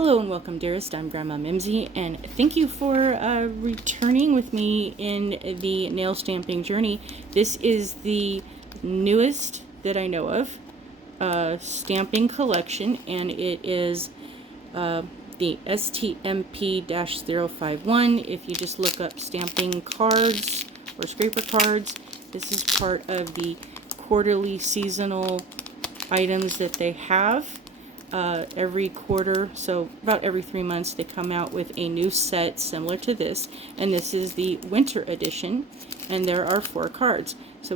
Hello and welcome, dearest. I'm Grandma Mimsy, and thank you for returning with me in the nail stamping journey. This is the newest that I know of stamping collection, and it is the STMP-051. If you just look up stamping cards or scraper cards, this is part of the quarterly seasonal items that they have. Every quarter, so about every 3 months, they come out with a new set similar to this, and this is the winter edition, and there are 4 cards. So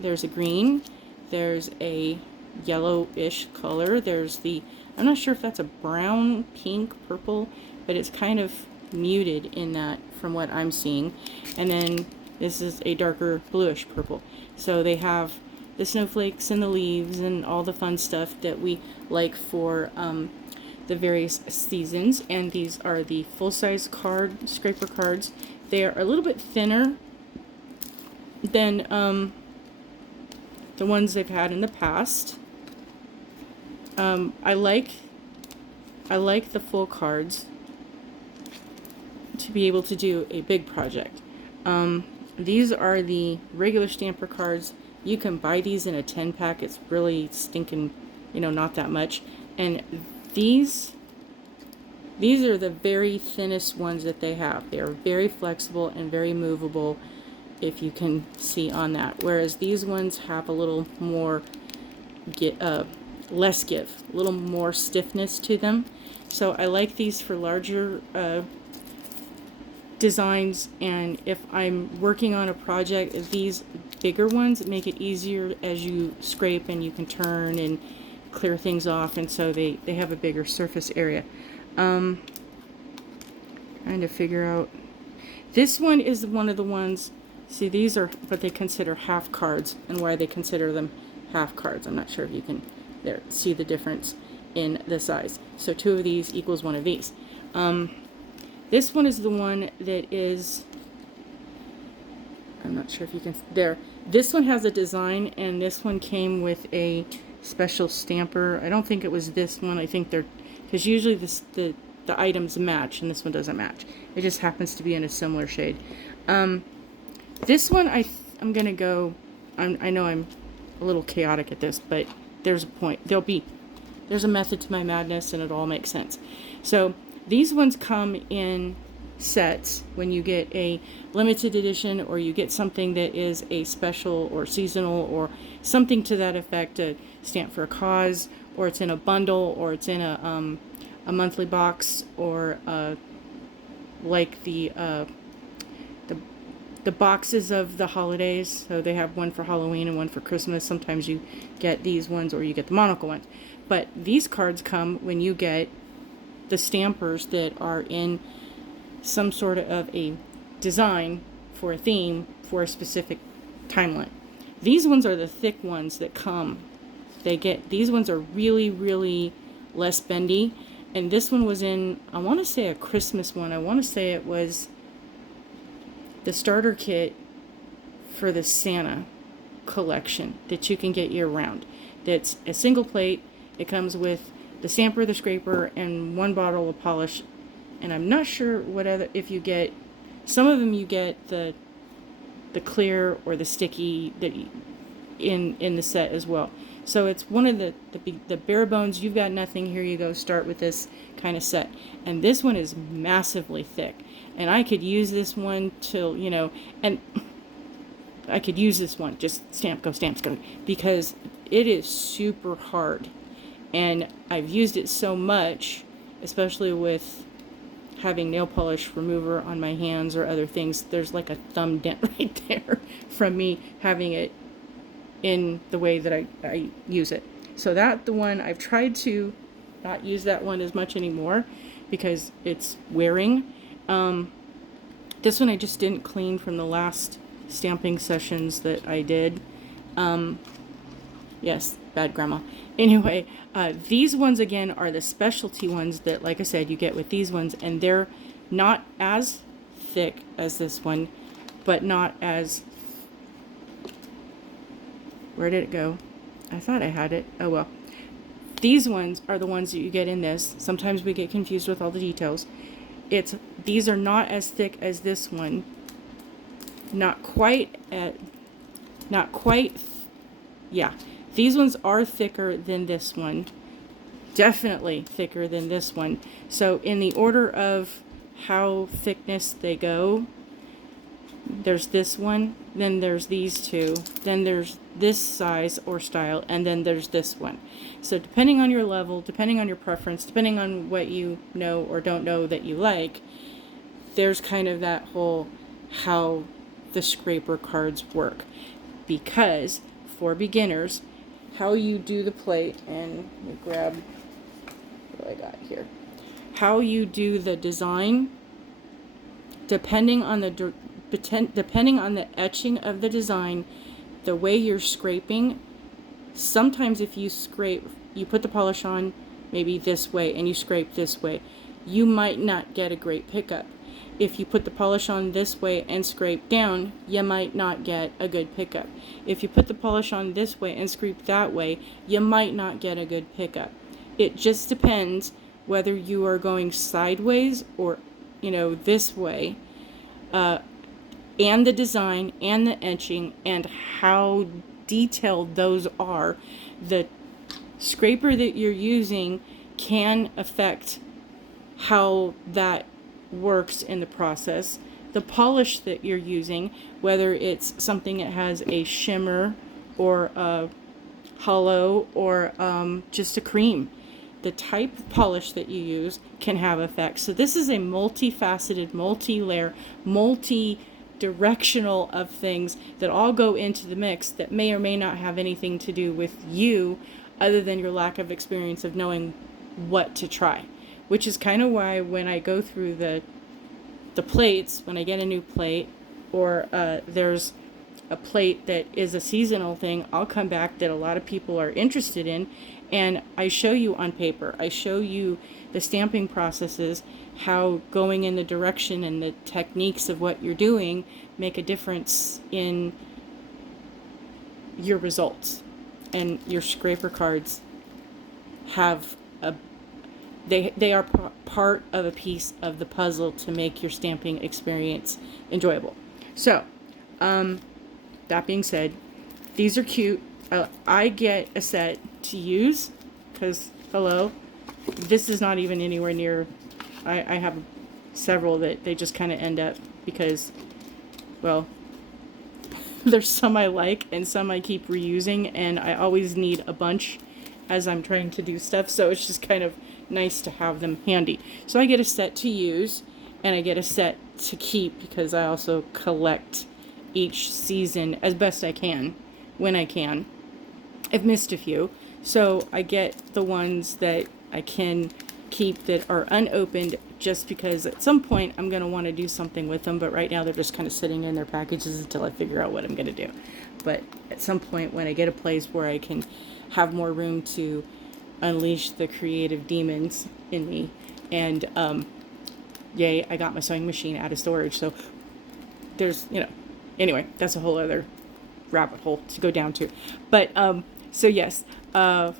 there's a green, there's a yellowish color, there's I'm not sure if that's a brown, pink, purple, but it's kind of muted in that from what I'm seeing, and then this is a darker bluish purple. So they have the snowflakes and the leaves and all the fun stuff that we like for the various seasons. And these are the full-size scraper cards. They are a little bit thinner than the ones they've had in the past. I like the full cards to be able to do a big project. These are the regular stamper cards. You can buy these in a 10-pack. It's really stinking, not that much. And these are the very thinnest ones that they have. They are very flexible and very movable, if you can see on that. Whereas these ones have a little more less give, a little more stiffness to them. So I like these for larger designs, and if I'm working on a project, these bigger ones make it easier as you scrape, and you can turn and clear things off, and so they have a bigger surface area. Trying to figure out, this one is one of the ones, see, these are what they consider half cards, and why they consider them half cards. I'm not sure if you can see the difference in the size. So 2 of these equals 1 of these. This one is the one that is, I'm not sure if you can, there. This one has a design, and this one came with a special stamper. I don't think it was this one. I think because usually the items match, and this one doesn't match. It just happens to be in a similar shade. This one, I'm going to go, I know I'm a little chaotic at this, but there's a point. There's a method to my madness, and it all makes sense. So these ones come in sets when you get a limited edition, or you get something that is a special or seasonal or something to that effect, a stamp for a cause, or it's in a bundle, or it's in a monthly box, or like the boxes of the holidays. So they have one for Halloween and one for Christmas. Sometimes you get these ones, or you get the monocle ones. But these cards come when you get the stampers that are in some sort of a design for a theme for a specific timeline. These ones are the thick ones that come. These ones are really, really less bendy. And this one was in, I want to say, a Christmas one. I want to say it was the starter kit for the Santa collection that you can get year round. That's a single plate. It comes with the stamper, the scraper, and 1 bottle of polish. And I'm not sure if you get, some of them you get the clear or the sticky that in the set as well. So it's one of the bare bones. You've got nothing, here you go, start with this kind of set. And this one is massively thick, and I could use this one till, and I could use this one, just stamp, go, stamps, go, because it is super hard. And I've used it so much, especially with having nail polish remover on my hands or other things. There's like a thumb dent right there from me having it in the way that I use it. So the one, I've tried to not use that one as much anymore because it's wearing. This one I just didn't clean from the last stamping sessions that I did. Yes, bad grandma. Anyway, these ones again are the specialty ones that, like I said, you get with these ones, and they're not as thick as this one, but not as, where did it go? I thought I had it. Oh well. These ones are the ones that you get in this. Sometimes we get confused with all the details. These are not as thick as this one. Not quite. Yeah. These ones are thicker than this one. Definitely thicker than this one. So in the order of how thickness they go, there's this one, then there's these two, then there's this size or style, and then there's this one. So depending on your level, depending on your preference, depending on what you know or don't know that you like, there's kind of that whole how the scraper cards work. Because for beginners, how you do the plate, and let me grab what I got here. How you do the design, depending on the etching of the design, the way you're scraping. Sometimes if you scrape, you put the polish on maybe this way and you scrape this way, you might not get a great pickup. If you put the polish on this way and scrape down, you might not get a good pickup. If you put the polish on this way and scrape that way, you might not get a good pickup. It just depends whether you are going sideways or, this way, and the design and the etching and how detailed those are. The scraper that you're using can affect how that works in the process. The polish that you're using, whether it's something that has a shimmer or a hollow or just a cream, the type of polish that you use can have effects. So this is a multifaceted, multi-layer, multi-directional of things that all go into the mix that may or may not have anything to do with you other than your lack of experience of knowing what to try. Which is kind of why when I go through the plates, when I get a new plate, or there's a plate that is a seasonal thing, I'll come back that a lot of people are interested in, and I show you on paper. I show you the stamping processes, how going in the direction and the techniques of what you're doing make a difference in your results. And your scraper cards have they are part of a piece of the puzzle to make your stamping experience enjoyable. So, that being said, these are cute. I get a set to use because, hello, this is not even anywhere near. I have several that they just kind of end up because, well, there's some I like and some I keep reusing, and I always need a bunch as I'm trying to do stuff, so it's just kind of nice to have them handy. So I get a set to use and I get a set to keep because I also collect each season as best I can when I can. I've missed a few, so I get the ones that I can keep that are unopened just because at some point I'm going to want to do something with them, but right now they're just kind of sitting in their packages until I figure out what I'm going to do. But at some point when I get a place where I can have more room to unleash the creative demons in me, and yay, I got my sewing machine out of storage, so there's, anyway, that's a whole other rabbit hole to go down to. But so yes, at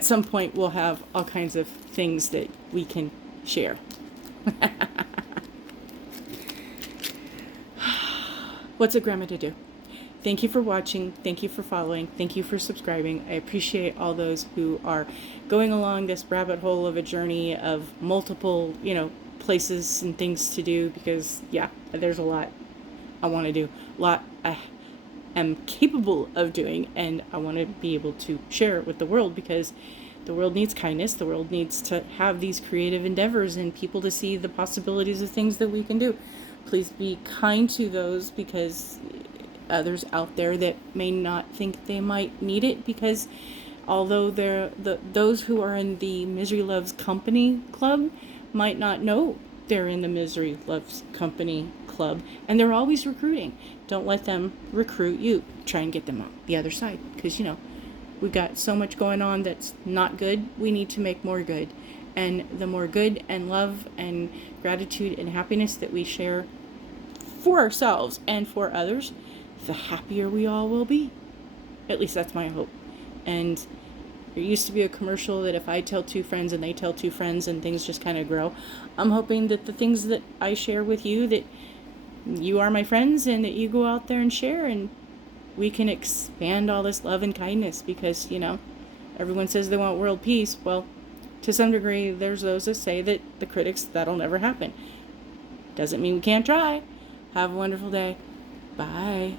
some point we'll have all kinds of things that we can share. What's a grandma to do? Thank you for watching. Thank you for following. Thank you for subscribing. I appreciate all those who are going along this rabbit hole of a journey of multiple, places and things to do, because yeah, there's a lot I want to do, a lot I am capable of doing, and I want to be able to share it with the world because the world needs kindness. The world needs to have these creative endeavors and people to see the possibilities of things that we can do. Please be kind to those, because others out there that may not think they might need it, because although those who are in the Misery Loves Company Club might not know they're in the Misery Loves Company Club, and they're always recruiting. Don't let them recruit you. Try and get them on the other side, because we've got so much going on that's not good. We need to make more good, and the more good and love and gratitude and happiness that we share for ourselves and for others, the happier we all will be. At least that's my hope. And there used to be a commercial that if I tell two friends and they tell two friends and things just kind of grow. I'm hoping that the things that I share with you, that you are my friends and that you go out there and share, and we can expand all this love and kindness, because, everyone says they want world peace. Well, to some degree, there's those that say that the critics, that'll never happen. Doesn't mean we can't try. Have a wonderful day. Bye.